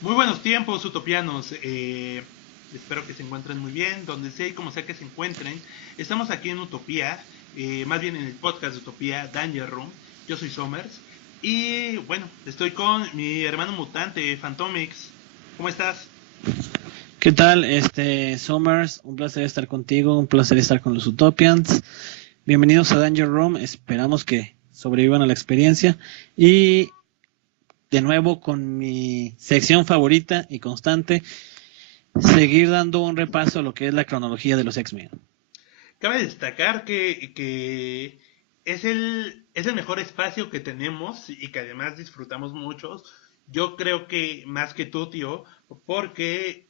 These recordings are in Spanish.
Muy buenos tiempos, utopianos. Espero que se encuentren muy bien, donde sea y como sea que se encuentren. Estamos aquí en Utopía, más bien en el podcast de Utopía, Danger Room. Yo soy Somers y bueno, estoy con mi hermano mutante, Fantomix. ¿Cómo estás? ¿Qué tal, Somers? Un placer estar contigo, un placer estar con los Utopians. Bienvenidos a Danger Room, esperamos que sobrevivan a la experiencia. Y de nuevo con mi sección favorita y constante, seguir dando un repaso a lo que es la cronología de los X-Men. Cabe destacar que es el mejor espacio que tenemos y que además disfrutamos muchos. Yo creo que más que tú, tío, porque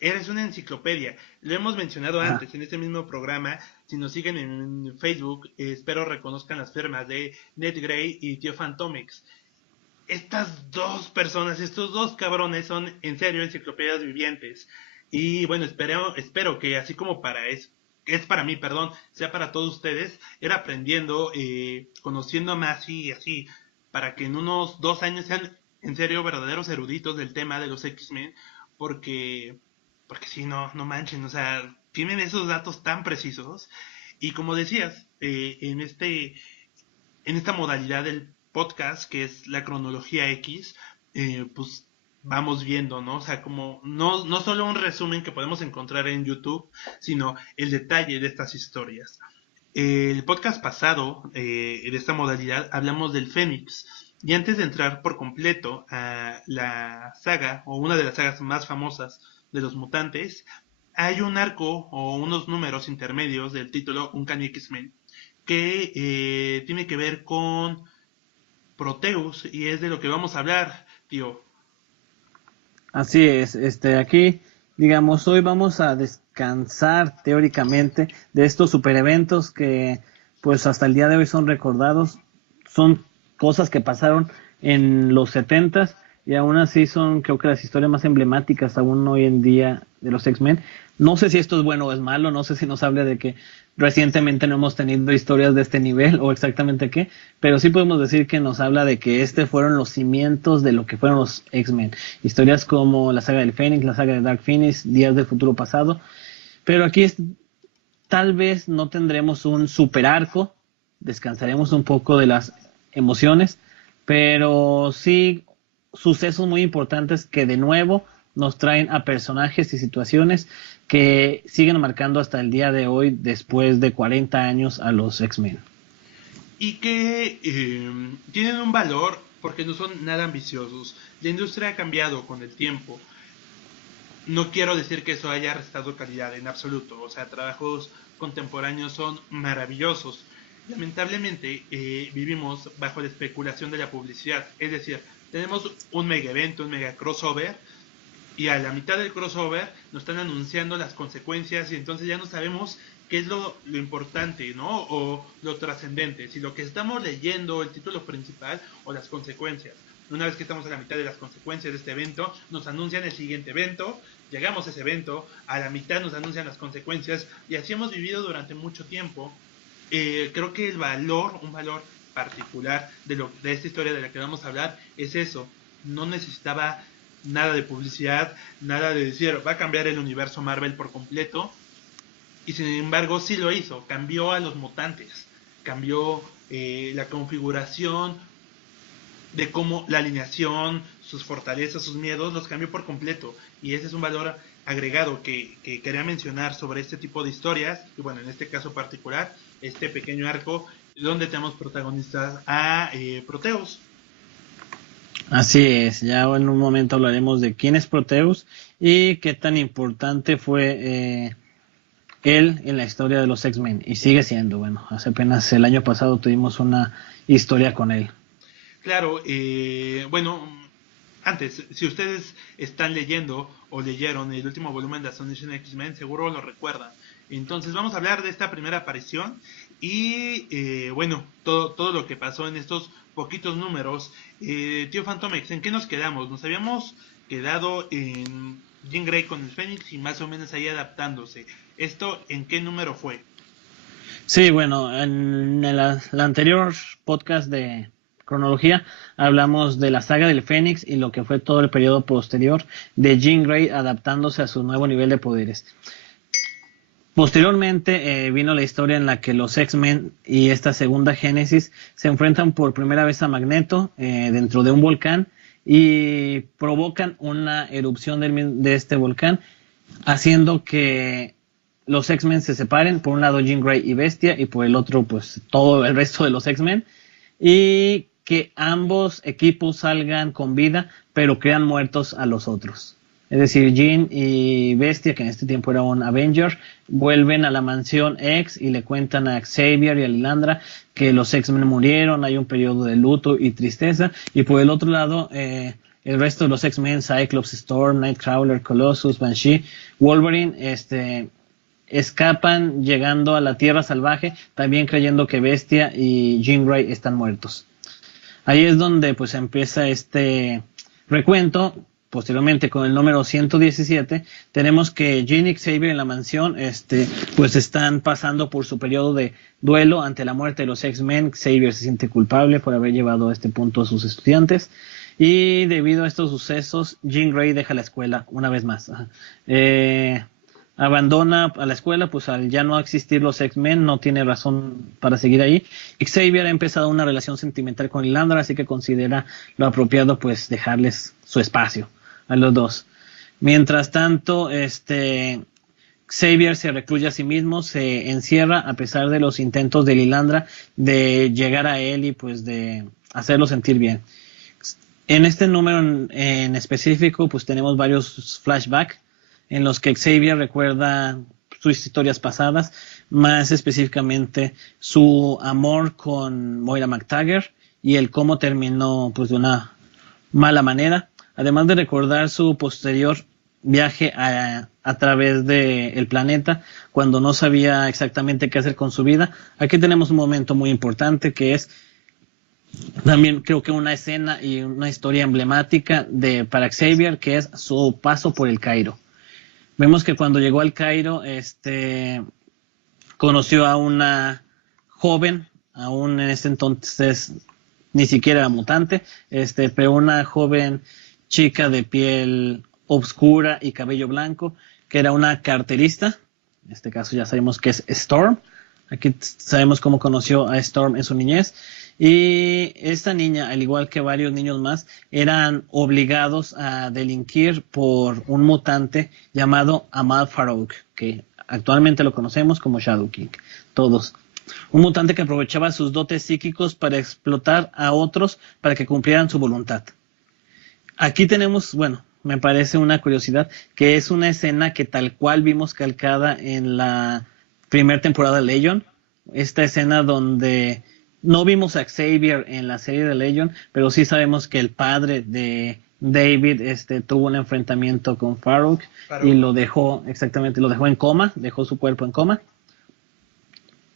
eres una enciclopedia. Lo hemos mencionado antes en este mismo programa. Si nos siguen en Facebook, espero reconozcan las firmas de Ned Grey y tío Fantomix. Estas dos personas, estos dos cabrones son en serio enciclopedias vivientes. Y bueno, espero que así como es para mí, perdón, sea para todos ustedes, ir aprendiendo, conociendo más y así, para que en unos 2 años sean en serio verdaderos eruditos del tema de los X-Men, porque sí, no manchen, o sea, tienen esos datos tan precisos. Y como decías, en esta modalidad del podcast, que es la cronología X, pues vamos viendo, ¿no? O sea, como no solo un resumen que podemos encontrar en YouTube, sino el detalle de estas historias. El podcast pasado, de esta modalidad, hablamos del Fénix. Y antes de entrar por completo a la saga, o una de las sagas más famosas de los mutantes, hay un arco o unos números intermedios del título Uncanny X-Men que tiene que ver con Proteus, y es de lo que vamos a hablar, tío. Así es, aquí, digamos, hoy vamos a descansar teóricamente de estos super eventos que pues hasta el día de hoy son recordados, son cosas que pasaron en los 70s y aún así son, creo que, las historias más emblemáticas aún hoy en día de los X-Men. No sé si esto es bueno o es malo, no sé si nos habla de que recientemente no hemos tenido historias de este nivel o exactamente qué, pero sí podemos decir que nos habla de que fueron los cimientos de lo que fueron los X-Men. Historias como la saga del Fénix, la saga de Dark Phoenix, Días del Futuro Pasado, pero aquí tal vez no tendremos un super arco, descansaremos un poco de las emociones, pero sí sucesos muy importantes que de nuevo nos traen a personajes y situaciones que siguen marcando hasta el día de hoy, después de 40 años, a los X-Men. Y que tienen un valor porque no son nada ambiciosos. La industria ha cambiado con el tiempo. No quiero decir que eso haya restado calidad en absoluto. O sea, trabajos contemporáneos son maravillosos. Lamentablemente vivimos bajo la especulación de la publicidad. Es decir, tenemos un mega evento, un mega crossover, y a la mitad del crossover nos están anunciando las consecuencias y entonces ya no sabemos qué es lo importante, ¿no? O lo trascendente, si lo que estamos leyendo, el título principal o las consecuencias. Una vez que estamos a la mitad de las consecuencias de este evento, nos anuncian el siguiente evento, llegamos a ese evento, a la mitad nos anuncian las consecuencias y así hemos vivido durante mucho tiempo. Creo que un valor particular de esta historia de la que vamos a hablar es eso. No necesitaba nada de publicidad, nada de decir va a cambiar el universo Marvel por completo, y sin embargo sí lo hizo. Cambió a los mutantes, cambió la configuración de cómo la alineación, sus fortalezas, sus miedos, los cambió por completo, y ese es un valor agregado que quería mencionar sobre este tipo de historias. Y bueno, en este caso particular, este pequeño arco donde tenemos protagonistas a Proteus. Así es, ya en un momento hablaremos de quién es Proteus y qué tan importante fue él en la historia de los X-Men, y sigue siendo. Bueno, hace apenas el año pasado tuvimos una historia con él. Claro, bueno, antes, si ustedes están leyendo o leyeron el último volumen de Astonishing X-Men, seguro lo recuerdan. Entonces vamos a hablar de esta primera aparición y, bueno, todo lo que pasó en estos poquitos números. Tío Fantomex, ¿en qué nos quedamos? Nos habíamos quedado en Jean Grey con el Fénix y más o menos ahí adaptándose. ¿Esto en qué número fue? Sí, bueno, en el anterior podcast de cronología hablamos de la saga del Fénix y lo que fue todo el periodo posterior de Jean Grey adaptándose a su nuevo nivel de poderes. Posteriormente vino la historia en la que los X-Men y esta segunda Génesis se enfrentan por primera vez a Magneto dentro de un volcán y provocan una erupción de este volcán, haciendo que los X-Men se separen, por un lado Jean Grey y Bestia, y por el otro pues todo el resto de los X-Men, y que ambos equipos salgan con vida, pero crean muertos a los otros. Es decir, Jean y Bestia, que en este tiempo era un Avenger, vuelven a la mansión X y le cuentan a Xavier y a Lilandra que los X-Men murieron, hay un periodo de luto y tristeza, y por el otro lado, el resto de los X-Men, Cyclops, Storm, Nightcrawler, Colossus, Banshee, Wolverine, escapan llegando a la Tierra Salvaje, también creyendo que Bestia y Jean Grey están muertos. Ahí es donde pues empieza este recuento. Posteriormente, con el número 117, tenemos que Jean y Xavier en la mansión pues están pasando por su periodo de duelo ante la muerte de los X-Men. Xavier se siente culpable por haber llevado a este punto a sus estudiantes. Y debido a estos sucesos, Jean Grey deja la escuela una vez más. Abandona a la escuela, pues al ya no existir los X-Men, no tiene razón para seguir ahí. Xavier ha empezado una relación sentimental con Lilandra, así que considera lo apropiado pues dejarles su espacio a los dos. Mientras tanto, Xavier se recluye a sí mismo, se encierra a pesar de los intentos de Lilandra de llegar a él y pues de hacerlo sentir bien. En este número en específico, pues tenemos varios flashbacks en los que Xavier recuerda sus historias pasadas, más específicamente su amor con Moira MacTaggert y el cómo terminó pues de una mala manera, además de recordar su posterior viaje a través del planeta cuando no sabía exactamente qué hacer con su vida. Aquí tenemos un momento muy importante que es también creo que una escena y una historia emblemática para Xavier, que es su paso por el Cairo. Vemos que cuando llegó al Cairo, conoció a una joven, aún en ese entonces ni siquiera era mutante, pero una joven chica de piel oscura y cabello blanco, que era una carterista. En este caso ya sabemos que es Storm. Aquí sabemos cómo conoció a Storm en su niñez. Y esta niña, al igual que varios niños más, eran obligados a delinquir por un mutante llamado Amal Farouk, que actualmente lo conocemos como Shadow King, todos. Un mutante que aprovechaba sus dotes psíquicos para explotar a otros para que cumplieran su voluntad. Aquí tenemos, bueno, me parece una curiosidad, que es una escena que tal cual vimos calcada en la primera temporada de Legion. Esta escena donde no vimos a Xavier en la serie de Legion, pero sí sabemos que el padre de David tuvo un enfrentamiento con Farouk y lo dejó en coma, dejó su cuerpo en coma.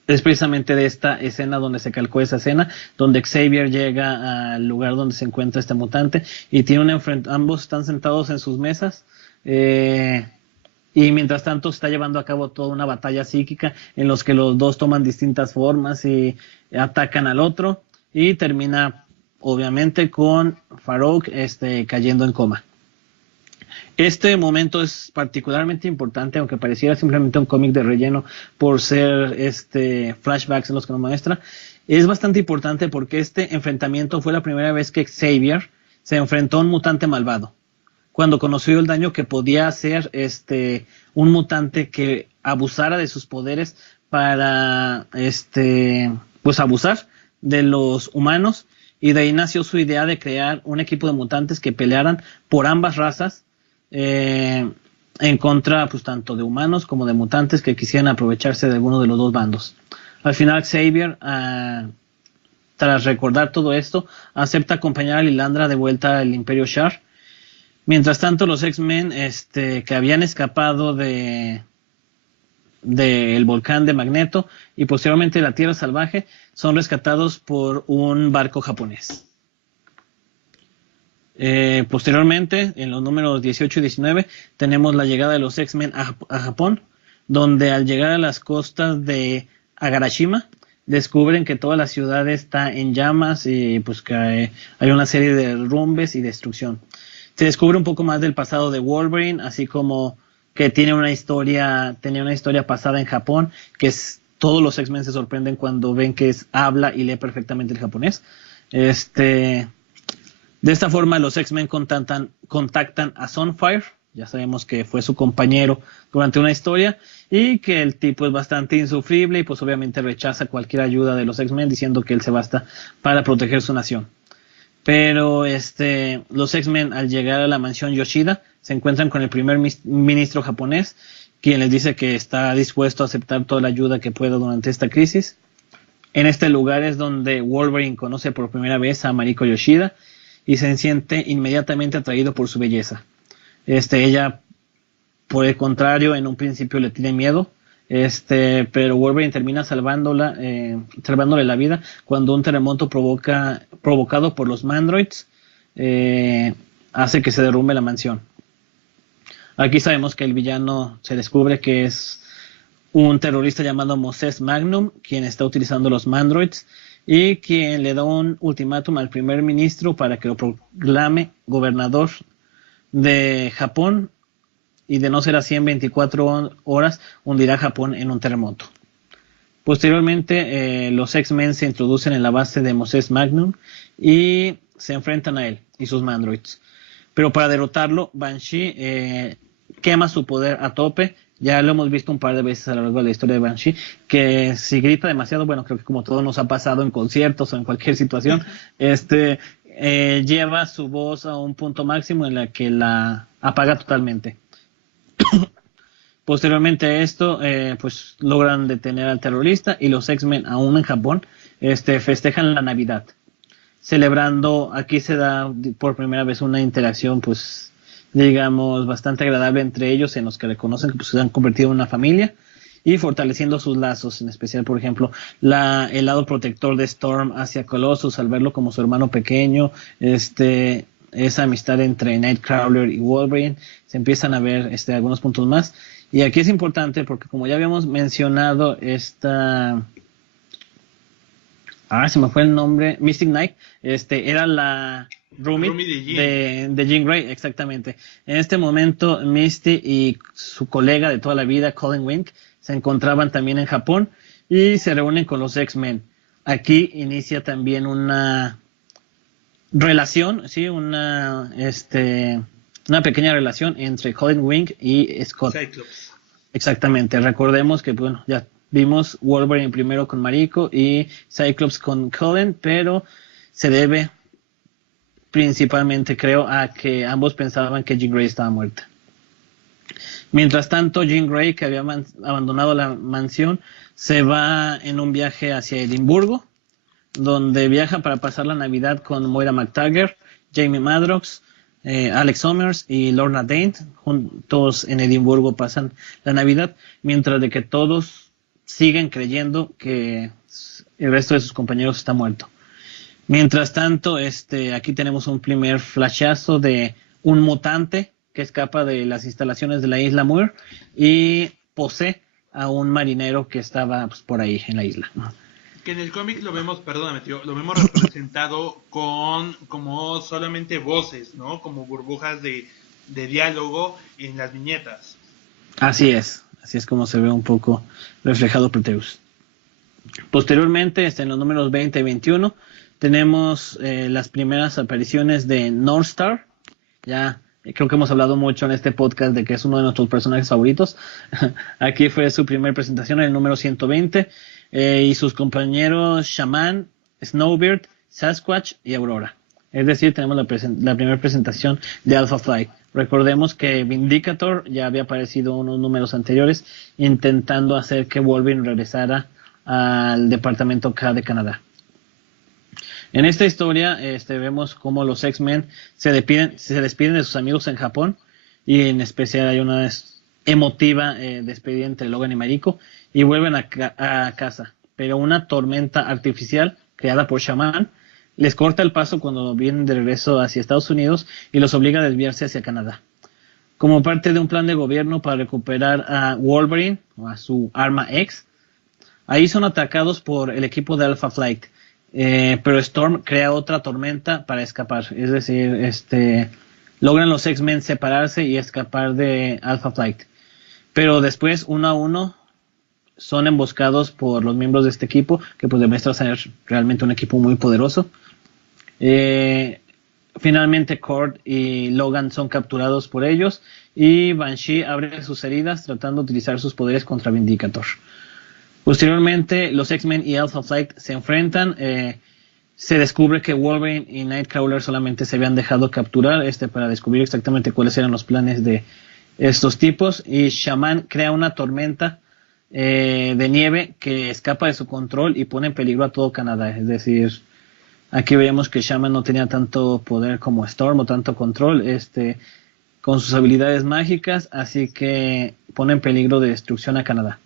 Es precisamente de esta escena donde se calcó esa escena, donde Xavier llega al lugar donde se encuentra este mutante y tiene un enfrentamiento. Ambos están sentados en sus mesas y mientras tanto está llevando a cabo toda una batalla psíquica en los que los dos toman distintas formas y atacan al otro y termina obviamente con Farouk cayendo en coma. Este momento es particularmente importante, aunque pareciera simplemente un cómic de relleno por ser flashbacks en los que nos muestra. Es bastante importante porque este enfrentamiento fue la primera vez que Xavier se enfrentó a un mutante malvado. Cuando conoció el daño que podía hacer un mutante que abusara de sus poderes para pues abusar de los humanos, y de ahí nació su idea de crear un equipo de mutantes que pelearan por ambas razas en contra pues tanto de humanos como de mutantes que quisieran aprovecharse de alguno de los dos bandos. Al final Xavier tras recordar todo esto, acepta acompañar a Lilandra de vuelta al Imperio Shar. Mientras tanto, los X-Men que habían escapado del volcán de Magneto y posteriormente de la Tierra Salvaje son rescatados por un barco japonés. Posteriormente, en los números 18 y 19, tenemos la llegada de los X-Men a Japón, donde al llegar a las costas de Agarashima, descubren que toda la ciudad está en llamas y pues que hay una serie de derrumbes y destrucción. Se descubre un poco más del pasado de Wolverine, así como que tenía una historia pasada en Japón, todos los X-Men se sorprenden cuando ven que habla y lee perfectamente el japonés. De esta forma los X-Men contactan a Sunfire, ya sabemos que fue su compañero durante una historia, y que el tipo es bastante insufrible y pues obviamente rechaza cualquier ayuda de los X-Men diciendo que él se basta para proteger su nación. Pero los X-Men al llegar a la mansión Yoshida se encuentran con el primer ministro japonés, quien les dice que está dispuesto a aceptar toda la ayuda que pueda durante esta crisis. En este lugar es donde Wolverine conoce por primera vez a Mariko Yoshida y se siente inmediatamente atraído por su belleza. Ella, por el contrario, en un principio le tiene miedo, pero Wolverine termina salvándole la vida cuando un terremoto provocado por los Mandroids hace que se derrumbe la mansión. Aquí sabemos que el villano se descubre que es un terrorista llamado Moses Magnum, quien está utilizando los Mandroids y quien le da un ultimátum al primer ministro para que lo proclame gobernador de Japón, y de no ser así en 24 horas hundirá a Japón en un terremoto. Posteriormente los X-Men se introducen en la base de Moses Magnum y se enfrentan a él y sus Mandroids. Pero para derrotarlo, Banshee quema su poder a tope. Ya lo hemos visto un par de veces a lo largo de la historia de Banshee, que si grita demasiado, bueno, creo que como todo nos ha pasado en conciertos o en cualquier situación, lleva su voz a un punto máximo en la que la apaga totalmente. Posteriormente a esto, pues logran detener al terrorista y los X-Men, aún en Japón, festejan la Navidad. Celebrando, aquí se da por primera vez una interacción, pues, digamos, bastante agradable entre ellos, en los que reconocen que pues, se han convertido en una familia y fortaleciendo sus lazos, en especial, por ejemplo, el lado protector de Storm hacia Colossus al verlo como su hermano pequeño, esa amistad entre Nightcrawler y Wolverine, se empiezan a ver algunos puntos más. Y aquí es importante porque como ya habíamos mencionado se me fue el nombre, Mystic Knight, era la roomie de Jean Grey, exactamente. En este momento Misty y su colega de toda la vida, Colin Wing, se encontraban también en Japón y se reúnen con los X-Men. Aquí inicia también una relación, sí, una pequeña relación entre Colin Wing y Scott. Cyclops. Exactamente, recordemos que bueno, ya vimos Wolverine primero con Mariko y Cyclops con Colin, pero se debe principalmente, creo, a que ambos pensaban que Jean Grey estaba muerta. Mientras tanto, Jean Grey, que había abandonado la mansión, se va en un viaje hacia Edimburgo, donde viaja para pasar la Navidad con Moira McTaggart, Jamie Madrox, Alex Summers y Lorna Dane. Juntos en Edimburgo pasan la Navidad, mientras de que todos siguen creyendo que el resto de sus compañeros está muerto. Mientras tanto, aquí tenemos un primer flashazo de un mutante que escapa de las instalaciones de la isla Muir y posee a un marinero que estaba pues, por ahí en la isla. Que en el cómic lo vemos, perdóname tío, lo vemos representado como solamente voces, ¿no? Como burbujas de diálogo en las viñetas. Así es como se ve un poco reflejado Proteus. Posteriormente, en los números 20 y 21, tenemos las primeras apariciones de Northstar. Ya creo que hemos hablado mucho en este podcast de que es uno de nuestros personajes favoritos. Aquí fue su primera presentación en el número 120. Y sus compañeros Shaman, Snowbeard, Sasquatch y Aurora. Es decir, tenemos la primera presentación de Alpha Flight. Recordemos que Vindicator ya había aparecido en unos números anteriores intentando hacer que Wolverine regresara al departamento K de Canadá. En esta historia vemos cómo los X-Men se despiden de sus amigos en Japón, y en especial hay una emotiva despedida entre Logan y Mariko, y vuelven a casa, pero una tormenta artificial creada por Shaman les corta el paso cuando vienen de regreso hacia Estados Unidos y los obliga a desviarse hacia Canadá. Como parte de un plan de gobierno para recuperar a Wolverine, o a su arma X, ahí son atacados por el equipo de Alpha Flight, pero Storm crea otra tormenta para escapar. Es decir, logran los X-Men separarse y escapar de Alpha Flight. Pero después, uno a uno, son emboscados por los miembros de este equipo, que pues demuestra ser realmente un equipo muy poderoso. Finalmente Kurt y Logan son capturados por ellos, y Banshee abre sus heridas tratando de utilizar sus poderes contra Vindicator. Posteriormente, los X-Men y Alpha Flight se enfrentan. Se descubre que Wolverine y Nightcrawler solamente se habían dejado capturar para descubrir exactamente cuáles eran los planes de estos tipos, y Shaman crea una tormenta de nieve que escapa de su control y pone en peligro a todo Canadá. Es decir, aquí veíamos que Shaman no tenía tanto poder como Storm o tanto control con sus habilidades mágicas, así que pone en peligro de destrucción a Canadá.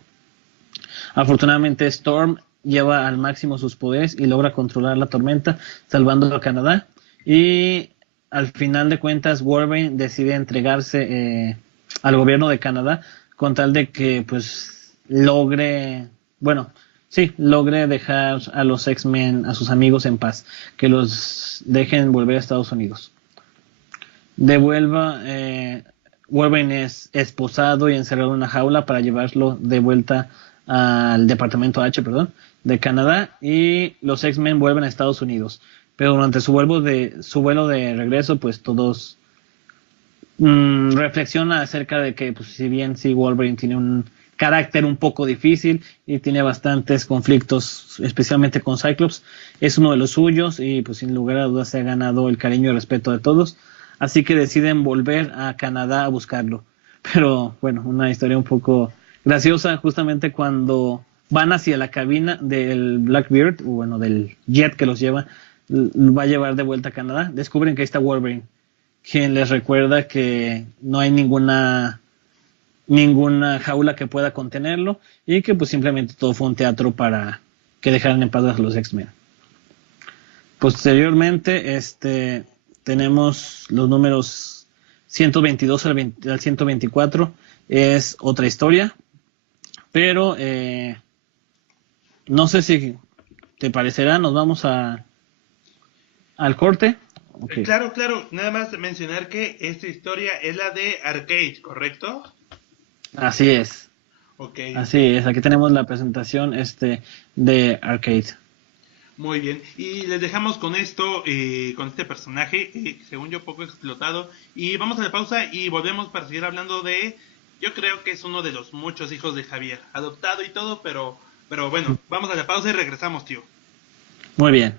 Afortunadamente Storm lleva al máximo sus poderes y logra controlar la tormenta, salvando a Canadá, y al final de cuentas Wolverine decide entregarse al gobierno de Canadá con tal de que pues logre dejar a los X-Men, a sus amigos, en paz, que los dejen volver a Estados Unidos. Wolverine es esposado y encerrado en una jaula para llevarlo de vuelta al departamento H, de Canadá, y los X-Men vuelven a Estados Unidos. Pero durante su vuelo de regreso, pues todos reflexionan acerca de que, pues, si bien Wolverine tiene un carácter un poco difícil y tiene bastantes conflictos, especialmente con Cyclops, es uno de los suyos, y pues sin lugar a dudas se ha ganado el cariño y el respeto de todos, así que deciden volver a Canadá a buscarlo. Pero bueno, una historia un poco graciosa, justamente cuando van hacia la cabina del Blackbeard, o bueno, del jet que los va a llevar de vuelta a Canadá, descubren que ahí está Wolverine, quien les recuerda que no hay ninguna jaula que pueda contenerlo, y que pues simplemente todo fue un teatro para que dejaran en paz a los X-Men. Posteriormente tenemos los números 122 al 124, es otra historia, pero no sé si te parecerá. Nos vamos al corte. Okay. Claro, nada más mencionar que esta historia es la de Arcade, ¿correcto? Así es. Okay. Así es, aquí tenemos la presentación de Arcade. Muy bien, y les dejamos con esto, con este personaje, según yo poco explotado, y vamos a la pausa y volvemos para seguir hablando de, yo creo que es uno de los muchos hijos de Javier, adoptado y todo, pero bueno, vamos a la pausa y regresamos, tío. Muy bien.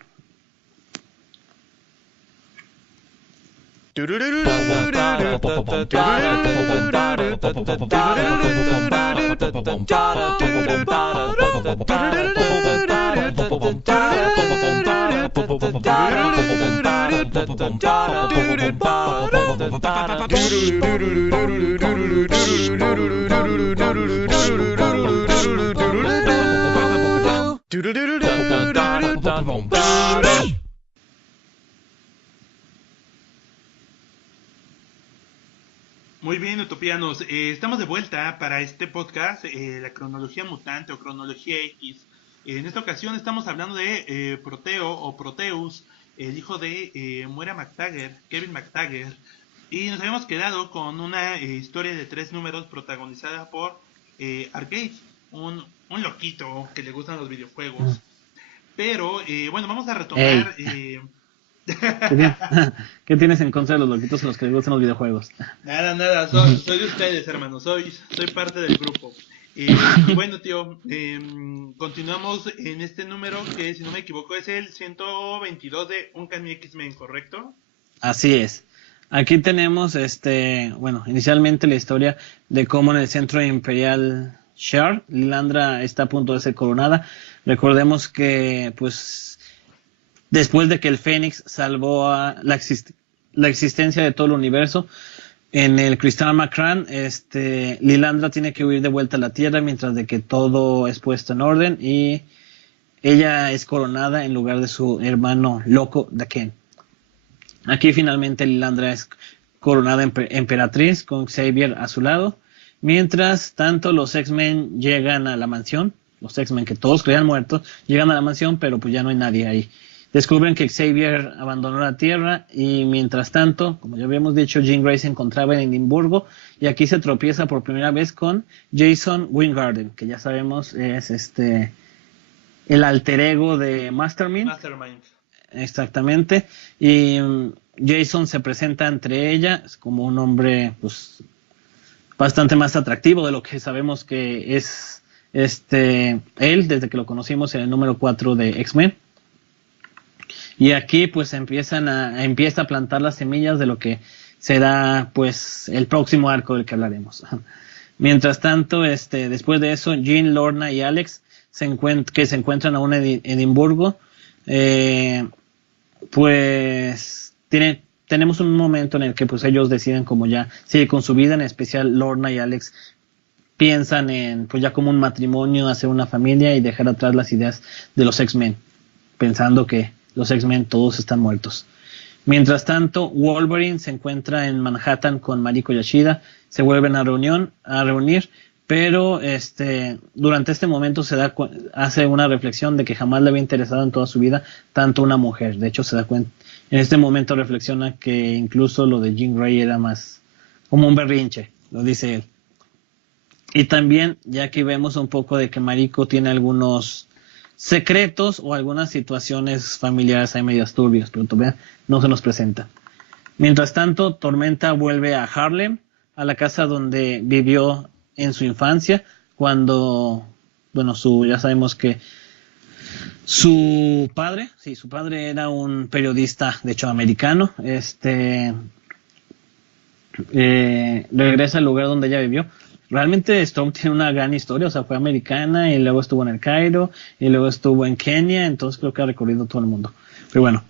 Muy bien, utopianos, estamos de vuelta para este podcast, la cronología mutante o cronología X. En esta ocasión estamos hablando de Proteo o Proteus, el hijo de Moira McTaggart, Kevin McTaggart, y nos habíamos quedado con una historia de 3 números protagonizada por Arcade, un loquito que le gustan los videojuegos. Pero bueno, vamos a retomar... ¿Qué tienes en contra de los loquitos a los que les gustan los videojuegos? Nada, soy de ustedes, hermano, soy parte del grupo. Bueno, tío, continuamos en este número que, si no me equivoco, es el 122 de Uncanny X-Men, ¿correcto? Así es. Aquí tenemos, inicialmente la historia de cómo en el centro imperial Shar, Lilandra está a punto de ser coronada. Recordemos que, pues, después de que el Fénix salvó a la existencia de todo el universo. En el Cristal Macrán, Lilandra tiene que huir de vuelta a la Tierra mientras de que todo es puesto en orden y ella es coronada en lugar de su hermano loco Daken. Aquí finalmente Lilandra es coronada emperatriz con Xavier a su lado. Mientras tanto los X-Men llegan a la mansión, los X-Men que todos creían muertos, llegan a la mansión pero pues ya no hay nadie ahí. Descubren que Xavier abandonó la Tierra y mientras tanto, como ya habíamos dicho, Jean Grey se encontraba en Edimburgo y aquí se tropieza por primera vez con Jason Wyngarden, que ya sabemos es el alter ego de Mastermind. Exactamente. Y Jason se presenta entre ella como un hombre pues bastante más atractivo de lo que sabemos que es él desde que lo conocimos en el número 4 de X-Men. Y aquí pues empieza a plantar las semillas de lo que será pues el próximo arco del que hablaremos. Mientras tanto, después de eso, Jean, Lorna y Alex que se encuentran aún en Edimburgo, pues tenemos un momento en el que pues ellos deciden como ya seguir con su vida, en especial Lorna y Alex piensan en pues ya como un matrimonio, hacer una familia y dejar atrás las ideas de los X-Men, pensando que los X-Men todos están muertos. Mientras tanto, Wolverine se encuentra en Manhattan con Mariko Yashida, se vuelven a reunir, pero durante este momento hace una reflexión de que jamás le había interesado en toda su vida tanto una mujer. De hecho, se da cuenta, en este momento reflexiona que incluso lo de Jean Grey era más como un berrinche, lo dice él. Y también, ya que vemos un poco de que Mariko tiene algunos secretos o algunas situaciones familiares ahí medias turbias, pero todavía no se nos presenta. Mientras tanto, Tormenta vuelve a Harlem, a la casa donde vivió en su infancia, cuando, bueno, ya sabemos que su padre era un periodista, de hecho americano, regresa al lugar donde ella vivió. Realmente Storm tiene una gran historia, o sea, fue americana y luego estuvo en el Cairo y luego estuvo en Kenia, entonces creo que ha recorrido todo el mundo. Pero bueno,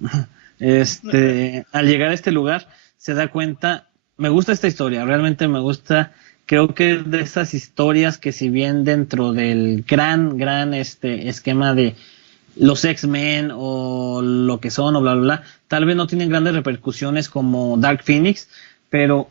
al llegar a este lugar se da cuenta, me gusta esta historia, realmente me gusta, creo que es de esas historias que si bien dentro del gran esquema de los X-Men o lo que son o bla, bla, bla, tal vez no tienen grandes repercusiones como Dark Phoenix, pero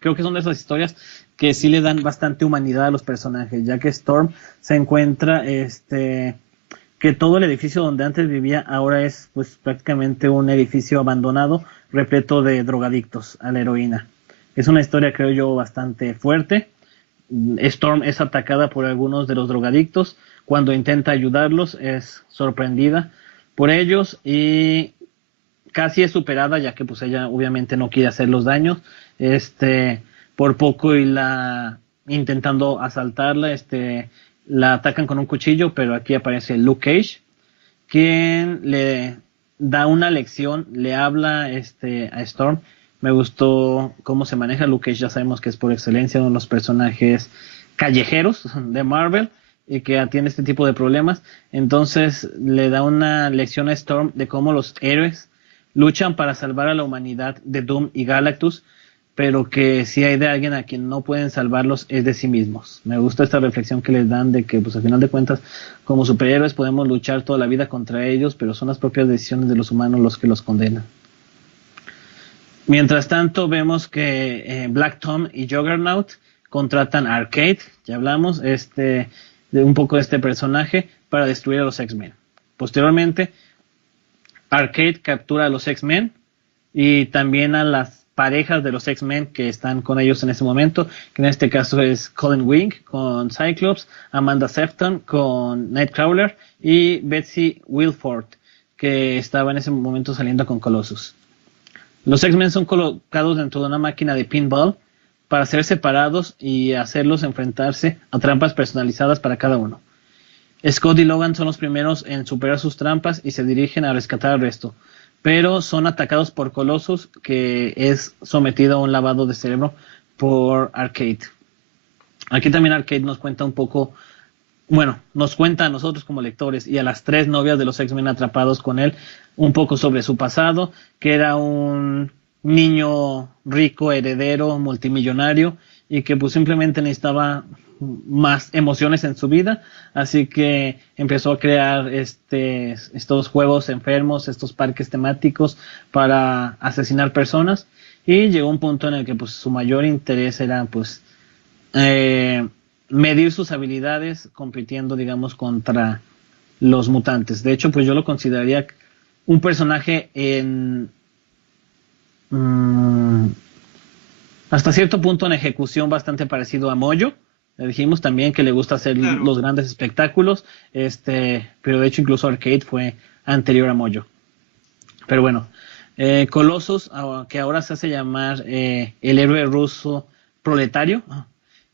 creo que son de esas historias que sí le dan bastante humanidad a los personajes, ya que Storm se encuentra que todo el edificio donde antes vivía ahora es pues prácticamente un edificio abandonado repleto de drogadictos a la heroína. Es una historia, creo yo, bastante fuerte. Storm es atacada por algunos de los drogadictos. Cuando intenta ayudarlos es sorprendida por ellos y casi es superada, ya que pues ella obviamente no quiere hacer los daños. Por poco y intentando asaltarla, la atacan con un cuchillo, pero aquí aparece Luke Cage, quien le da una lección, le habla a Storm. Me gustó cómo se maneja Luke Cage, ya sabemos que es por excelencia uno de los personajes callejeros de Marvel y que atiende este tipo de problemas. Entonces le da una lección a Storm de cómo los héroes luchan para salvar a la humanidad de Doom y Galactus, pero que si hay de alguien a quien no pueden salvarlos es de sí mismos. Me gusta esta reflexión que les dan de que pues al final de cuentas como superhéroes podemos luchar toda la vida contra ellos, pero son las propias decisiones de los humanos los que los condenan. Mientras tanto vemos que Black Tom y Juggernaut contratan a Arcade, ya hablamos de un poco de este personaje, para destruir a los X-Men. Posteriormente Arcade captura a los X-Men y también a las parejas de los X-Men que están con ellos en ese momento, que en este caso es Colin Wing con Cyclops, Amanda Sefton con Nightcrawler y Betsy Wilford, que estaba en ese momento saliendo con Colossus. Los X-Men son colocados dentro de una máquina de pinball para ser separados y hacerlos enfrentarse a trampas personalizadas para cada uno. Scott y Logan son los primeros en superar sus trampas y se dirigen a rescatar al resto, pero son atacados por Colossus, que es sometido a un lavado de cerebro por Arcade. Aquí también Arcade nos cuenta un poco bueno, nos cuenta a nosotros como lectores y a las 3 novias de los X-Men atrapados con él un poco sobre su pasado, que era un niño rico, heredero, multimillonario y que pues simplemente necesitaba más emociones en su vida, así que empezó a crear estos juegos enfermos, estos parques temáticos para asesinar personas y llegó un punto en el que pues su mayor interés era pues eh, medir sus habilidades compitiendo, digamos, contra los mutantes. De hecho, pues yo lo consideraría un personaje mmm, hasta cierto punto en ejecución bastante parecido a Mojo. Le dijimos también que le gusta hacer Claro. los grandes espectáculos, pero de hecho incluso Arcade fue anterior a Mojo. Pero bueno, Colossus, que ahora se hace llamar el héroe ruso proletario,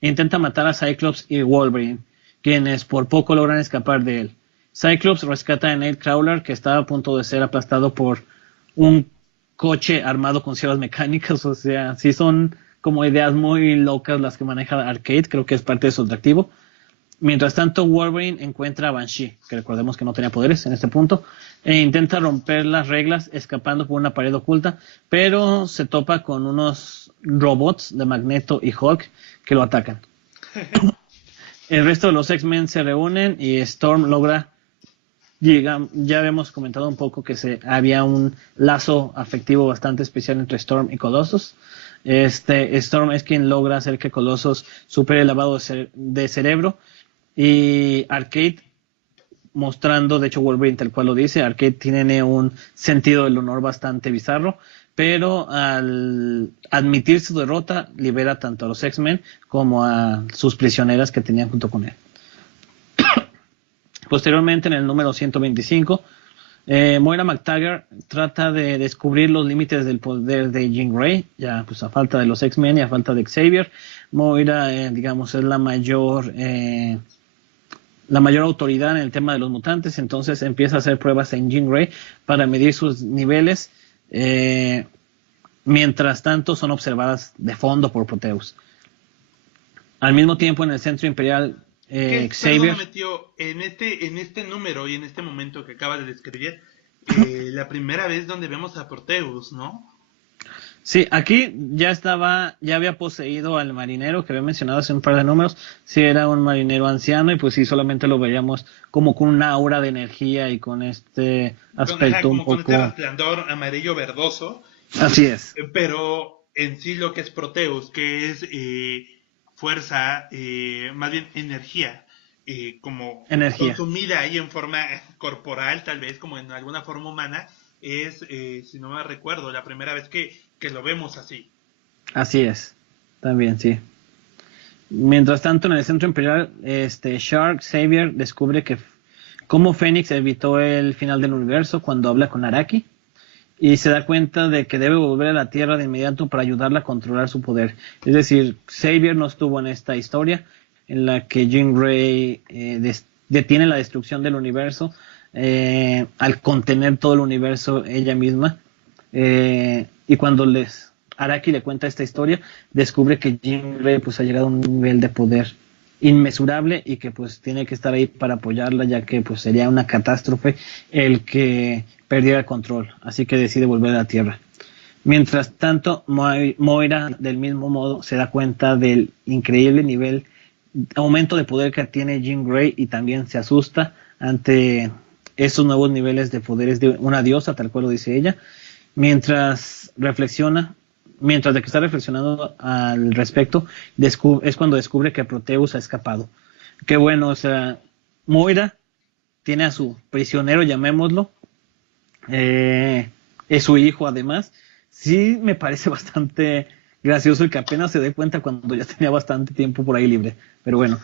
intenta matar a Cyclops y Wolverine, quienes por poco logran escapar de él. Cyclops rescata a Nightcrawler, que estaba a punto de ser aplastado por un coche armado con sierras mecánicas. O sea, sí son como ideas muy locas las que maneja Arcade, creo que es parte de su atractivo. Mientras tanto, Wolverine encuentra a Banshee, que recordemos que no tenía poderes en este punto, e intenta romper las reglas escapando por una pared oculta, pero se topa con unos robots de Magneto y Hulk que lo atacan. El resto de los X-Men se reúnen y Storm logra, ya habíamos comentado un poco que había un lazo afectivo bastante especial entre Storm y Colossus. Storm es quien logra hacer que Colossus supere el lavado de cerebro. Y Arcade, mostrando, de hecho Wolverine tal cual lo dice, Arcade tiene un sentido del honor bastante bizarro, pero al admitir su derrota, libera tanto a los X-Men como a sus prisioneras que tenían junto con él. Posteriormente, en el número 125, Moira McTaggart trata de descubrir los límites del poder de Jean Grey, ya pues a falta de los X-Men y a falta de Xavier. Moira, digamos, es la mayor autoridad en el tema de los mutantes, entonces empieza a hacer pruebas en Jean Grey para medir sus niveles, mientras tanto son observadas de fondo por Proteus. Al mismo tiempo, en el Centro Imperial, Xavier... Perdóname, tío, en este número y en este momento que acabas de describir, la primera vez donde vemos a Proteus, ¿no? Sí, aquí ya había poseído al marinero que había mencionado hace un par de números. Sí, era un marinero anciano y pues sí, solamente lo veíamos como con una aura de energía y con este aspecto un con poco... este resplandor amarillo verdoso. Así es. Pero en sí lo que es Proteus, que es fuerza, más bien energía, como Energía. consumida ahí en forma corporal, tal vez como en alguna forma humana, es, si no me recuerdo, la primera vez que lo vemos así. Así es, también sí. Mientras tanto, en el Centro Imperial, Shark Xavier descubre que cómo Fénix evitó el final del universo cuando habla con Araki y se da cuenta de que debe volver a la Tierra de inmediato para ayudarla a controlar su poder. Es decir, Xavier no estuvo en esta historia en la que Jean Grey detiene la destrucción del universo al contener todo el universo ella misma. Y cuando Araki le cuenta esta historia, descubre que Jean Grey pues ha llegado a un nivel de poder inmesurable y que pues tiene que estar ahí para apoyarla, ya que pues sería una catástrofe el que perdiera el control, así que decide volver a la Tierra. Mientras tanto, Moira del mismo modo se da cuenta del increíble aumento de poder que tiene Jean Grey y también se asusta ante esos nuevos niveles de poderes de una diosa, tal cual lo dice ella. Mientras de que está reflexionando al respecto, es cuando descubre que Proteus ha escapado. Qué bueno, o sea, Moira tiene a su prisionero, llamémoslo, es su hijo además. Sí me parece bastante gracioso el que apenas se dé cuenta cuando ya tenía bastante tiempo por ahí libre, pero bueno.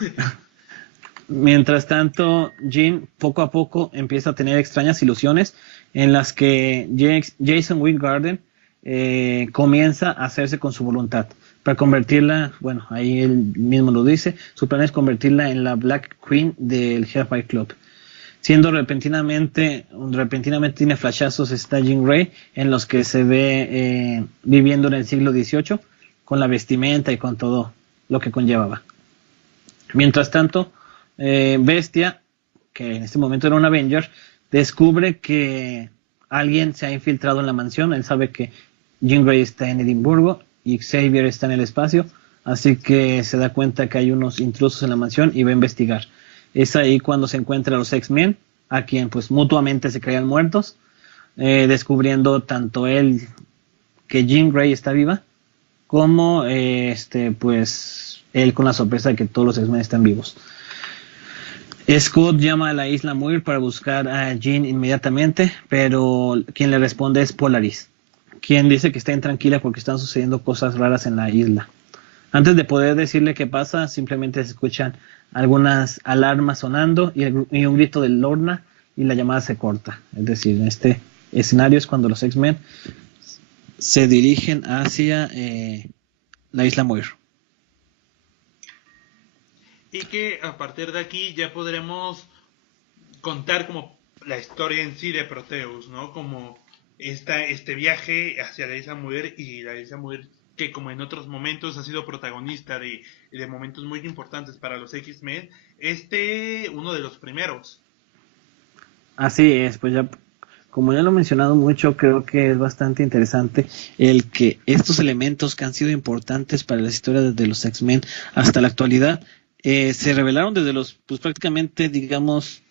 Mientras tanto, Jean poco a poco empieza a tener extrañas ilusiones en las que Jason Wyngarden comienza a hacerse con su voluntad para convertirla, bueno, ahí él mismo lo dice, su plan es convertirla en la Black Queen del Hellfire Club. Siendo repentinamente tiene flashazos esta Jean Grey en los que se ve viviendo en el siglo XVIII con la vestimenta y con todo lo que conllevaba. Mientras tanto, Bestia, que en este momento era un Avenger, descubre que alguien se ha infiltrado en la mansión. Él sabe que Jean Grey está en Edimburgo y Xavier está en el espacio, así que se da cuenta que hay unos intrusos en la mansión y va a investigar. Es ahí cuando se encuentra a los X-Men, a quien pues mutuamente se creían muertos, descubriendo tanto él que Jean Grey está viva, como pues él con la sorpresa de que todos los X-Men están vivos. Scott llama a la isla Muir para buscar a Jean inmediatamente, pero quien le responde es Polaris, quien dice que está intranquila porque están sucediendo cosas raras en la isla. Antes de poder decirle qué pasa, simplemente se escuchan algunas alarmas sonando y un grito de Lorna y la llamada se corta. Es decir, en este escenario es cuando los X-Men se dirigen hacia la isla Muir. Y que a partir de aquí ya podremos contar como la historia en sí de Proteus, ¿no? Como este viaje hacia la isla Muir, y la isla Muir que como en otros momentos ha sido protagonista de momentos muy importantes para los X-Men, uno de los primeros. Así es, pues ya, como ya lo he mencionado mucho, creo que es bastante interesante el que estos elementos que han sido importantes para la historia de los X-Men hasta la actualidad se revelaron desde los, pues prácticamente, digamos,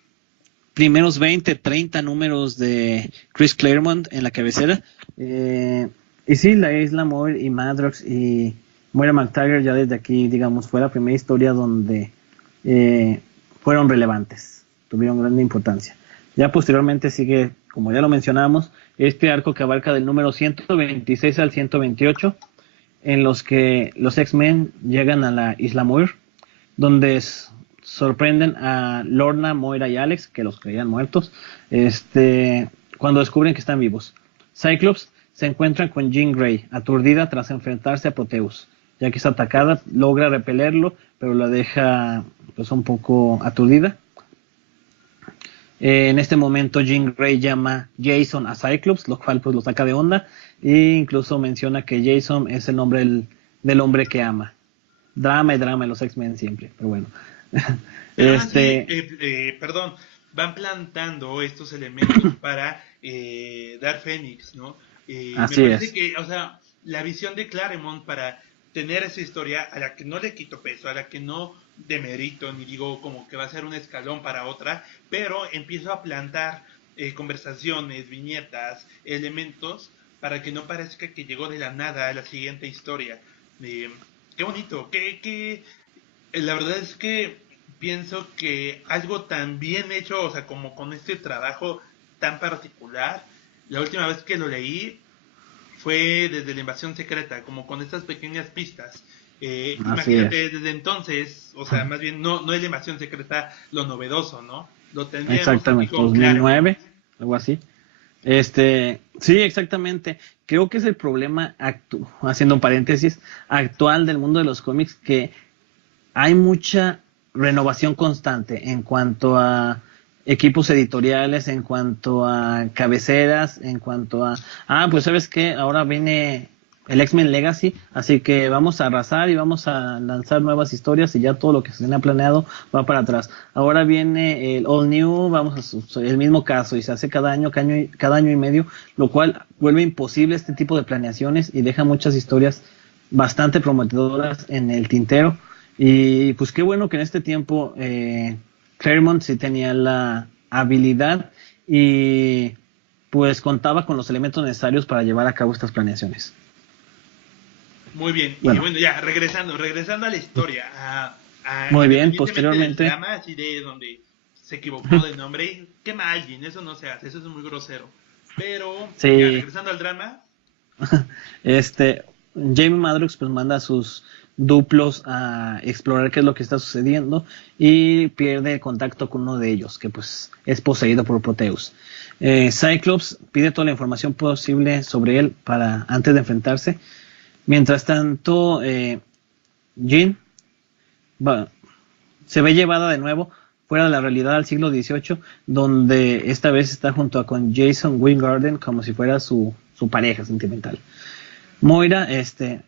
primeros 20, 30 números de Chris Claremont en la cabecera. Y sí, la isla Muir y Madrox y Moira McTaggart ya desde aquí, digamos, fue la primera historia donde fueron relevantes, tuvieron gran importancia. Ya posteriormente sigue, como ya lo mencionamos, este arco que abarca del número 126 al 128, en los que los X-Men llegan a la isla Muir, donde sorprenden a Lorna, Moira y Alex, que los creían muertos, cuando descubren que están vivos. Cyclops se encuentra con Jean Grey, aturdida tras enfrentarse a Proteus. Ya que es atacada, logra repelerlo, pero la deja pues un poco aturdida. En este momento Jean Grey llama Jason a Cyclops, lo cual pues lo saca de onda, e incluso menciona que Jason es el nombre del hombre que ama. Drama y drama en los X-Men siempre, pero bueno. Pero sí, perdón, van plantando estos elementos para dar Fénix, ¿no? Me Así parece es. que, o sea, la visión de Claremont para tener esa historia a la que no le quito peso, a la que no demerito, ni digo como que va a ser un escalón para otra, pero empiezo a plantar conversaciones, viñetas, elementos, para que no parezca que llegó de la nada a la siguiente historia. Qué bonito, la verdad es que pienso que algo tan bien hecho, o sea, como con este trabajo tan particular, la última vez que lo leí fue desde la invasión secreta, como con estas pequeñas pistas. Así es. Imagínate desde entonces, o sea, más bien no es la invasión secreta lo novedoso, ¿no? Lo tendríamos aquí Exactamente, con Claremont. 2009, algo así. Sí, exactamente. Creo que es el problema, haciendo un paréntesis, actual del mundo de los cómics, que hay mucha renovación constante en cuanto a equipos editoriales, en cuanto a cabeceras, en cuanto a, pues sabes qué, ahora viene el X-Men Legacy, así que vamos a arrasar y vamos a lanzar nuevas historias y ya todo lo que se tenía planeado va para atrás. Ahora viene el All New, el mismo caso y se hace cada año y medio, lo cual vuelve imposible este tipo de planeaciones y deja muchas historias bastante prometedoras en el tintero. Y pues qué bueno que en este tiempo Claremont sí tenía la habilidad y pues contaba con los elementos necesarios para llevar a cabo estas planeaciones. Muy bien, y Bueno, bueno, ya, regresando a la historia, muy bien, independientemente del posteriormente, drama, así de donde se equivocó de nombre, y quema a alguien, eso no se hace, eso es muy grosero. Pero, ya, sí, regresando al drama, Jamie Madrox pues manda a sus duplos a explorar qué es lo que está sucediendo y pierde el contacto con uno de ellos, que pues es poseído por Proteus. Cyclops pide toda la información posible sobre él para antes de enfrentarse. Mientras tanto, Jean se ve llevada de nuevo fuera de la realidad al siglo XVIII, donde esta vez está junto a con Jason Wyngarden como si fuera su pareja sentimental. Moira,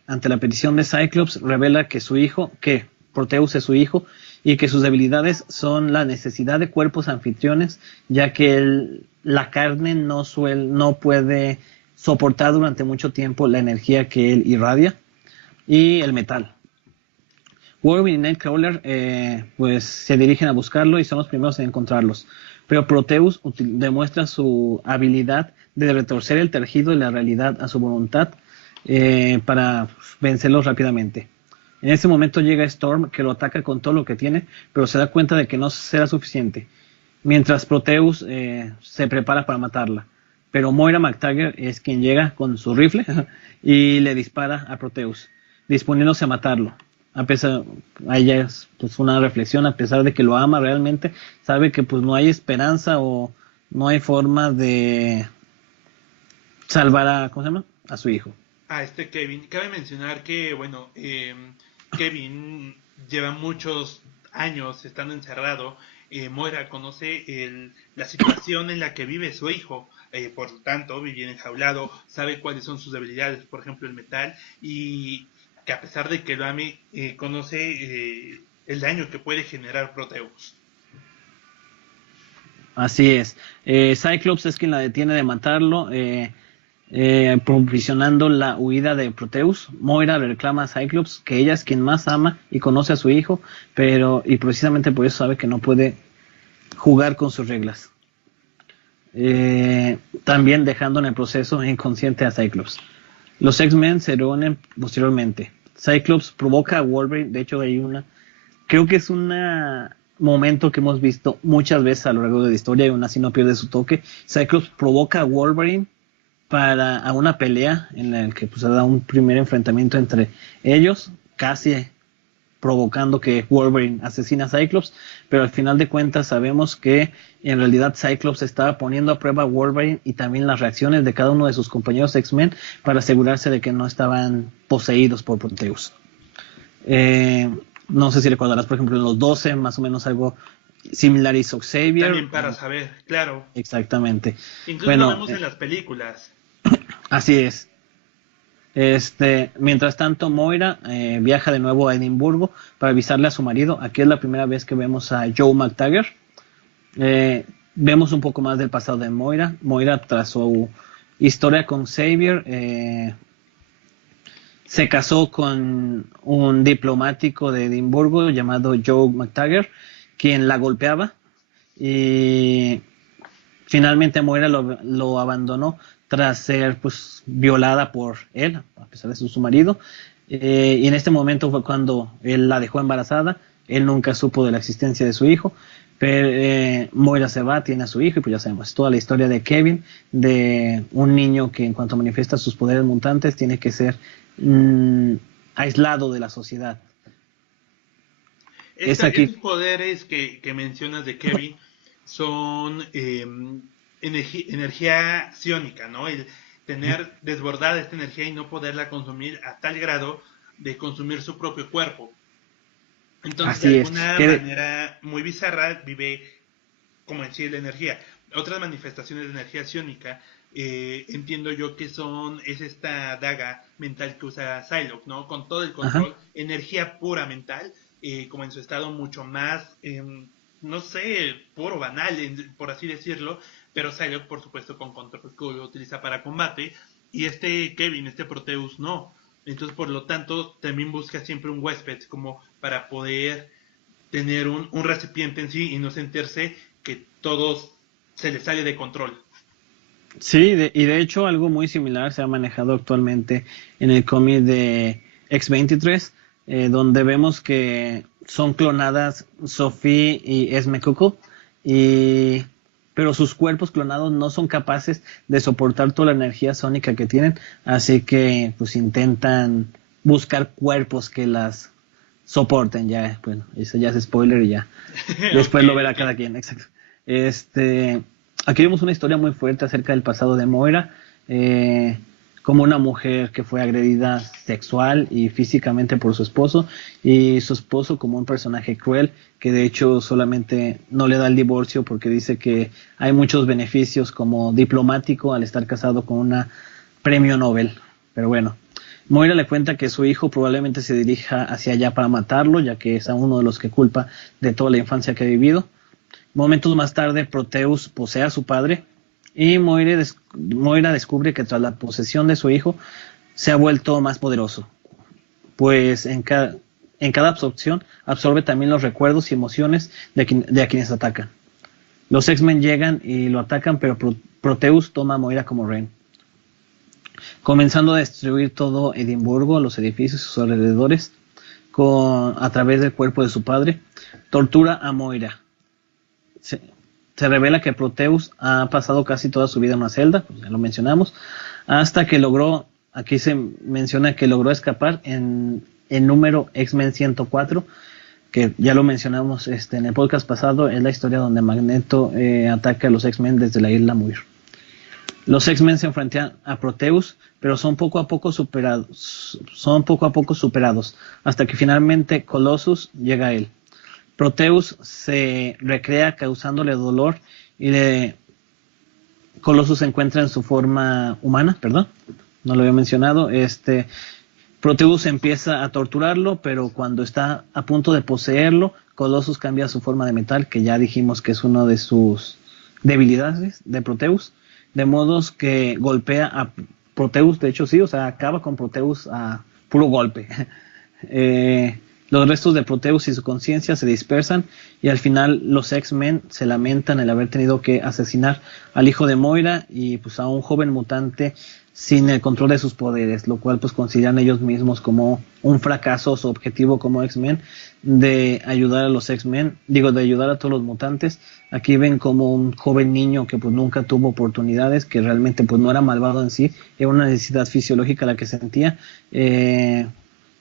ante la petición de Cyclops, revela que Proteus es su hijo, y que sus debilidades son la necesidad de cuerpos anfitriones, ya que la carne no puede soportar durante mucho tiempo la energía que él irradia, y el metal. Wolverine y Nightcrawler pues se dirigen a buscarlo y son los primeros en encontrarlos, pero Proteus demuestra su habilidad de retorcer el tejido y la realidad a su voluntad para vencerlos rápidamente. En ese momento llega Storm, que lo ataca con todo lo que tiene, pero se da cuenta de que no será suficiente, mientras Proteus se prepara para matarla. Pero Moira MacTaggert es quien llega con su rifle y le dispara a Proteus, disponiéndose a matarlo. A ella es pues una reflexión, a pesar de que lo ama realmente, sabe que pues no hay esperanza o no hay forma de salvar a su hijo. A este Kevin, cabe mencionar que, bueno, Kevin lleva muchos años estando encerrado. Moira conoce la situación en la que vive su hijo, por lo tanto, vivir enjaulado, sabe cuáles son sus debilidades, por ejemplo, el metal, y que a pesar de que lo ame, conoce el daño que puede generar Proteus. Así es. Cyclops es quien la detiene de matarlo, provisionando la huida de Proteus. Moira le reclama a Cyclops que ella es quien más ama y conoce a su hijo, y precisamente por eso sabe que no puede jugar con sus reglas. También dejando en el proceso inconsciente a Cyclops. Los X-Men se reúnen posteriormente. Cyclops provoca a Wolverine, de hecho creo que es un momento que hemos visto muchas veces a lo largo de la historia y aún así no pierde su toque. Cyclops provoca a Wolverine a una pelea en la que pues, se da un primer enfrentamiento entre ellos, casi provocando que Wolverine asesina a Cyclops, pero al final de cuentas sabemos que en realidad Cyclops estaba poniendo a prueba a Wolverine y también las reacciones de cada uno de sus compañeros X-Men para asegurarse de que no estaban poseídos por Proteus. No sé si recordarás, por ejemplo, en los 12, más o menos algo similar hizo Xavier. También para saber, claro. Exactamente. Incluso lo vemos en las películas. Así es. Mientras tanto, Moira viaja de nuevo a Edimburgo para avisarle a su marido. Aquí es la primera vez que vemos a Joe MacTaggert. Vemos un poco más del pasado de Moira. Moira, tras su historia con Xavier, se casó con un diplomático de Edimburgo llamado Joe MacTaggert, quien la golpeaba, y finalmente Moira lo abandonó tras ser pues violada por él, a pesar de ser su marido, y en este momento fue cuando él la dejó embarazada. Él nunca supo de la existencia de su hijo, pero Moira se va, tiene a su hijo, y pues ya sabemos toda la historia de Kevin, de un niño que en cuanto manifiesta sus poderes mutantes tiene que ser aislado de la sociedad. Estos poderes que mencionas de Kevin son energía psiónica, ¿no? El tener desbordada esta energía y no poderla consumir a tal grado de consumir su propio cuerpo. Entonces, de alguna manera muy bizarra, vive como en sí la energía. Otras manifestaciones de energía psiónica, entiendo yo que es esta daga mental que usa Psylocke, ¿no? Con todo el control, energía pura mental, como en su estado mucho más, no sé, puro, banal, por así decirlo, pero Psylocke, por supuesto, con control que lo utiliza para combate, y Kevin, Proteus, no. Entonces, por lo tanto, también busca siempre un huésped, como para poder tener un recipiente en sí y no sentirse que todo se le sale de control. Sí, y de hecho algo muy similar se ha manejado actualmente en el cómic de X-23, donde vemos que son clonadas Sophie y Esme Cuckoo, pero sus cuerpos clonados no son capaces de soportar toda la energía sónica que tienen, así que pues intentan buscar cuerpos que las soporten. Ya, bueno, eso ya es spoiler y ya después lo verá cada quien. Exacto. Aquí vemos una historia muy fuerte acerca del pasado de Moira, como una mujer que fue agredida sexual y físicamente por su esposo, y su esposo como un personaje cruel que de hecho solamente no le da el divorcio porque dice que hay muchos beneficios como diplomático al estar casado con una premio Nobel. Pero bueno, Moira le cuenta que su hijo probablemente se dirija hacia allá para matarlo, ya que es a uno de los que culpa de toda la infancia que ha vivido. Momentos más tarde, Proteus posee a su padre y Moira descubre que tras la posesión de su hijo se ha vuelto más poderoso, pues en cada absorción absorbe también los recuerdos y emociones de a quienes atacan. Los X-Men llegan y lo atacan, pero Proteus toma a Moira como rehén, comenzando a destruir todo Edimburgo, los edificios y sus alrededores, a través del cuerpo de su padre. Tortura a Moira. Se, se revela que Proteus ha pasado casi toda su vida en una celda, pues ya lo mencionamos, hasta que logró, aquí se menciona que logró escapar en el número X-Men 104, que ya lo mencionamos en el podcast pasado, es la historia donde Magneto ataca a los X-Men desde la isla Muir. Los X-Men se enfrentan a Proteus, pero son poco a poco superados, hasta que finalmente Colossus llega a él. Proteus se recrea causándole dolor y Colossus se encuentra en su forma humana, perdón, no lo había mencionado. Proteus empieza a torturarlo, pero cuando está a punto de poseerlo, Colossus cambia su forma de metal, que ya dijimos que es una de sus debilidades de Proteus, de modos que golpea a Proteus, de hecho sí, o sea, acaba con Proteus a puro golpe. Los restos de Proteus y su conciencia se dispersan y al final los X-Men se lamentan el haber tenido que asesinar al hijo de Moira y pues a un joven mutante sin el control de sus poderes, lo cual pues consideran ellos mismos como un fracaso, su objetivo como X-Men de ayudar a los X-Men, de ayudar a todos los mutantes. Aquí ven como un joven niño que pues nunca tuvo oportunidades, que realmente pues no era malvado en sí, era una necesidad fisiológica la que sentía,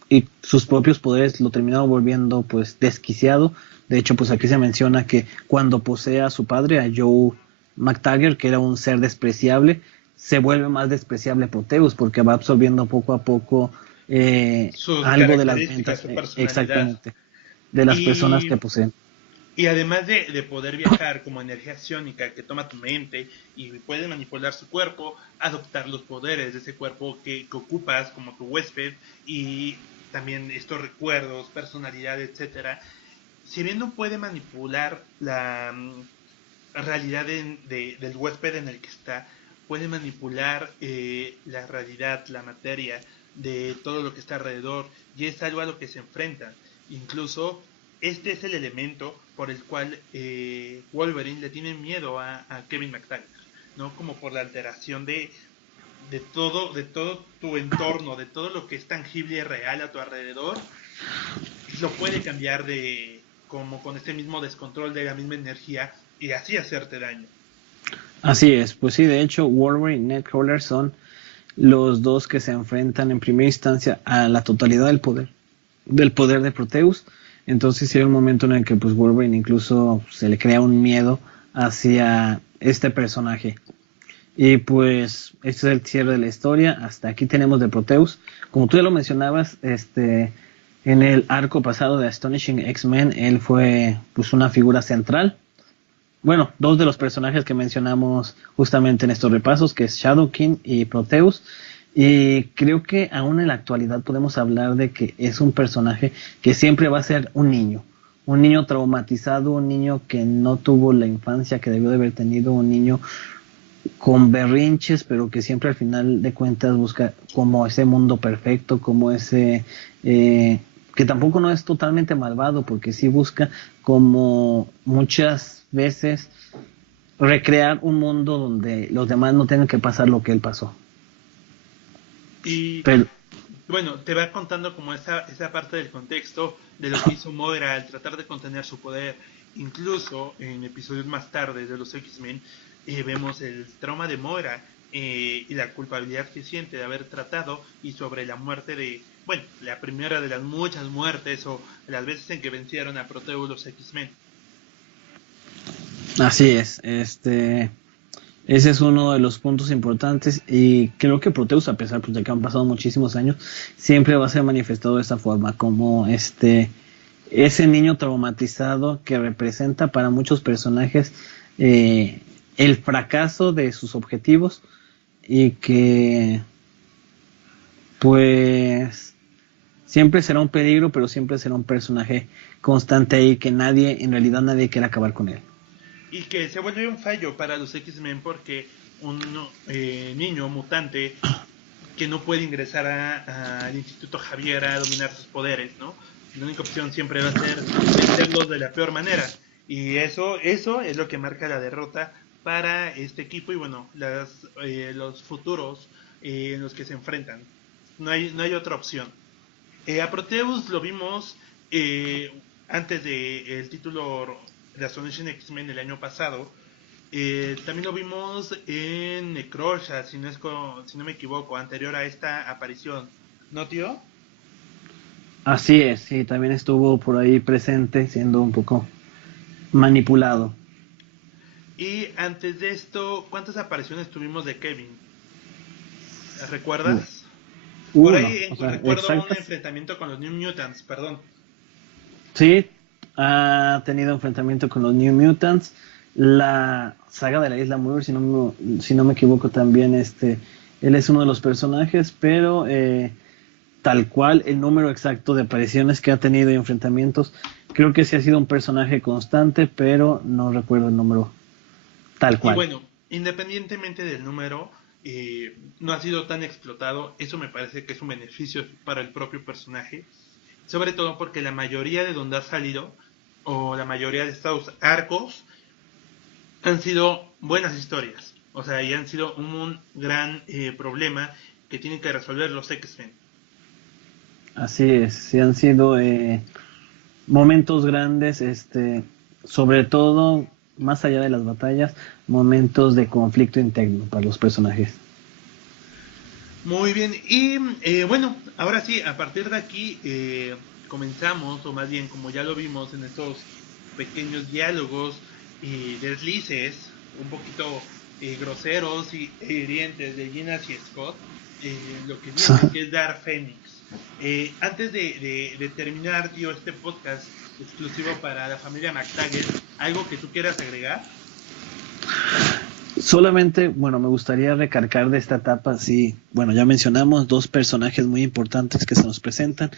y sus propios poderes lo terminaron volviendo pues desquiciado. De hecho pues aquí se menciona que cuando posee a su padre, a Joe McTaggart, que era un ser despreciable, se vuelve más despreciable Proteus porque va absorbiendo poco a poco sus algo de las características, ventas, su personalidad. exactamente, de las personas Y que poseen. Y además de poder viajar como energía psiónica que toma tu mente y puedes manipular su cuerpo, adoptar los poderes de ese cuerpo que ocupas como tu huésped y también estos recuerdos, personalidad, etcétera. Si bien no puede manipular la realidad del huésped en el que está, puede manipular la realidad, la materia de todo lo que está alrededor y es algo a lo que se enfrentan. Incluso este es el elemento por el cual Wolverine le tiene miedo a Kevin McTaggart, ¿no? Como por la alteración de todo tu entorno, de todo lo que es tangible y real a tu alrededor, lo puede cambiar como con este mismo descontrol de la misma energía y así hacerte daño. Así es, pues sí, de hecho Wolverine y Nightcrawler son los dos que se enfrentan en primera instancia a la totalidad del poder de Proteus. Entonces sí hay un momento en el que pues Wolverine incluso se le crea un miedo hacia este personaje. Y pues este es el cierre de la historia. Hasta aquí tenemos de Proteus. Como tú ya lo mencionabas, en el arco pasado de Astonishing X-Men, él fue pues una figura central. Bueno, dos de los personajes que mencionamos justamente en estos repasos, que es Shadow King y Proteus. Y creo que aún en la actualidad podemos hablar de que es un personaje que siempre va a ser un niño traumatizado, un niño que no tuvo la infancia que debió de haber tenido, un niño con berrinches, pero que siempre al final de cuentas busca como ese mundo perfecto, como ese que tampoco no es totalmente malvado, porque sí busca como muchas veces recrear un mundo donde los demás no tengan que pasar lo que él pasó. Y Pero bueno, te va contando como esa parte del contexto de lo que hizo Moira al tratar de contener su poder. Incluso en episodios más tarde de los X-Men vemos el trauma de Moira y la culpabilidad que siente de haber tratado y sobre la muerte bueno, la primera de las muchas muertes o las veces en que vencieron a Proteus los X-Men. así es, ese es uno de los puntos importantes y creo que Proteus, a pesar pues, de que han pasado muchísimos años, siempre va a ser manifestado de esta forma, como ese niño traumatizado que representa para muchos personajes el fracaso de sus objetivos y que pues siempre será un peligro, pero siempre será un personaje constante ahí que en realidad nadie quiere acabar con él. Y que se vuelve un fallo para los X-Men porque un niño mutante que no puede ingresar al Instituto Javier a dominar sus poderes, ¿no? La única opción siempre va a ser vencerlos de la peor manera. Y eso es lo que marca la derrota para este equipo y bueno, los futuros en los que se enfrentan. No hay otra opción. A Proteus lo vimos eh, antes del título de Astonishing X-Men el año pasado. También lo vimos en Necrosha, si no me equivoco, anterior a esta aparición. ¿No, tío? Así es, sí, también estuvo por ahí presente, siendo un poco manipulado. Y antes de esto, ¿cuántas apariciones tuvimos de Kevin? Uh, ¿Recuerdas? Por Uno, ahí o sea, recuerdo un exactas. enfrentamiento con los New Mutants, perdón. Sí, ha tenido enfrentamiento con los New Mutants. La saga de la Isla Muir, si no me equivoco también, él es uno de los personajes, pero tal cual el número exacto de apariciones que ha tenido y enfrentamientos, creo que sí ha sido un personaje constante, pero no recuerdo el número tal Y cual. bueno, independientemente del número, no ha sido tan explotado. Eso me parece que es un beneficio para el propio personaje. Sobre todo porque la mayoría de donde ha salido, o la mayoría de estos arcos, han sido buenas historias. O sea, y han sido un gran problema que tienen que resolver los X-Men. Así es, sí han sido momentos grandes, sobre todo, más allá de las batallas, momentos de conflicto interno para los personajes. Muy bien, y bueno, ahora sí, a partir de aquí comenzamos, o más bien como ya lo vimos en estos pequeños diálogos y deslices, un poquito groseros e hirientes de Gina y Scott, lo que viene, que es Dark Phoenix. Antes de terminar, tío, este podcast exclusivo para la familia McTaggart, ¿algo que tú quieras agregar? Solamente, bueno, me gustaría recargar de esta etapa, sí, bueno, ya mencionamos dos personajes muy importantes que se nos presentan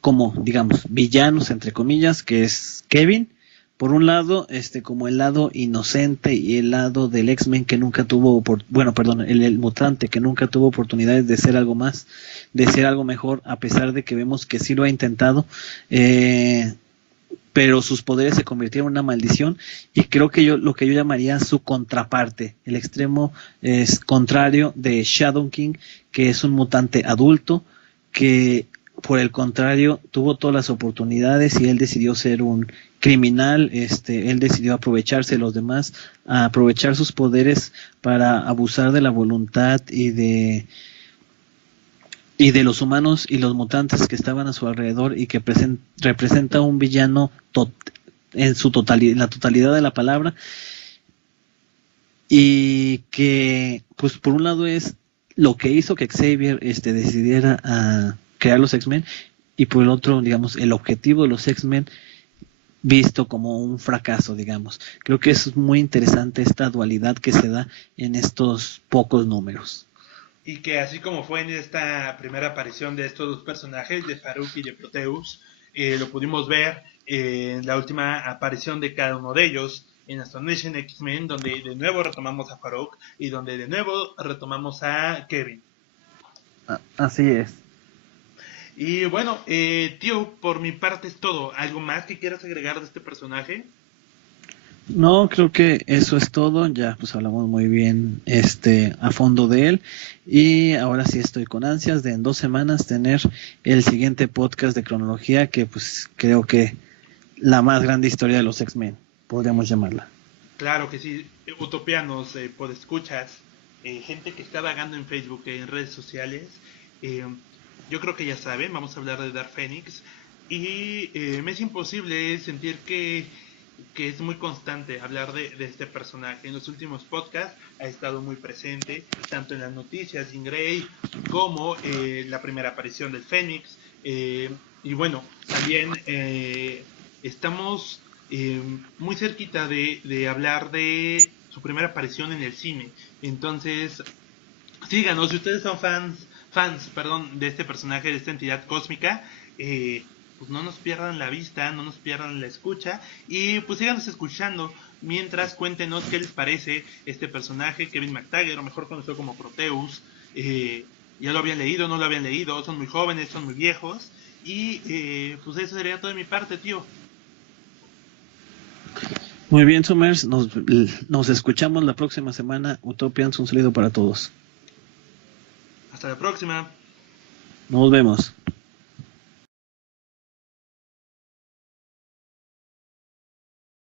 como, digamos, villanos, entre comillas, que es Kevin, por un lado, como el lado inocente y el lado del X-Men que nunca tuvo, bueno, perdón, el mutante que nunca tuvo oportunidades de ser algo más, de ser algo mejor, a pesar de que vemos que sí lo ha intentado, pero sus poderes se convirtieron en una maldición y creo que lo que yo llamaría su contraparte, el extremo es contrario de Shadow King, que es un mutante adulto que por el contrario tuvo todas las oportunidades y él decidió ser un criminal, él decidió aprovecharse de los demás, aprovechar sus poderes para abusar de la voluntad y de los humanos y los mutantes que estaban a su alrededor y que representa un villano en la totalidad de la palabra y que pues por un lado es lo que hizo que Xavier decidiera a crear los X-Men y por el otro, digamos, el objetivo de los X-Men visto como un fracaso, digamos. Creo que es muy interesante esta dualidad que se da en estos pocos números. Y que así como fue en esta primera aparición de estos dos personajes, de Farouk y de Proteus, lo pudimos ver en la última aparición de cada uno de ellos en Astonishing X-Men, donde de nuevo retomamos a Farouk y donde de nuevo retomamos a Kevin. Así es. Y bueno, tío, por mi parte es todo. ¿Algo más que quieras agregar de este personaje? No, creo que eso es todo. Ya pues hablamos muy bien a fondo de él. Y ahora sí estoy con ansias de en 2 semanas tener el siguiente podcast de cronología que pues creo que la más grande historia de los X-Men, podríamos llamarla. Claro que sí, utopianos, podescuchas, gente que está vagando en Facebook, en redes sociales. eh, yo creo que ya saben, vamos a hablar de Dark Phoenix. Y me es imposible sentir que es muy constante hablar de este personaje. En los últimos podcasts ha estado muy presente, tanto en las noticias, Jean Grey, como la primera aparición del Fénix. Y bueno, también estamos muy cerquita de hablar de su primera aparición en el cine. Entonces, síganos, si ustedes son fans fans, perdón, de este personaje, de esta entidad cósmica, pues no nos pierdan la vista, no nos pierdan la escucha, y pues síganos escuchando. Mientras, cuéntenos qué les parece este personaje, Kevin McTaggart, o mejor conocido como Proteus. Ya lo habían leído, no lo habían leído, son muy jóvenes, son muy viejos. Y pues eso sería todo de mi parte, tío. Muy bien, Summers, nos escuchamos la próxima semana. Utopians, un saludo para todos. Hasta la próxima. Nos vemos.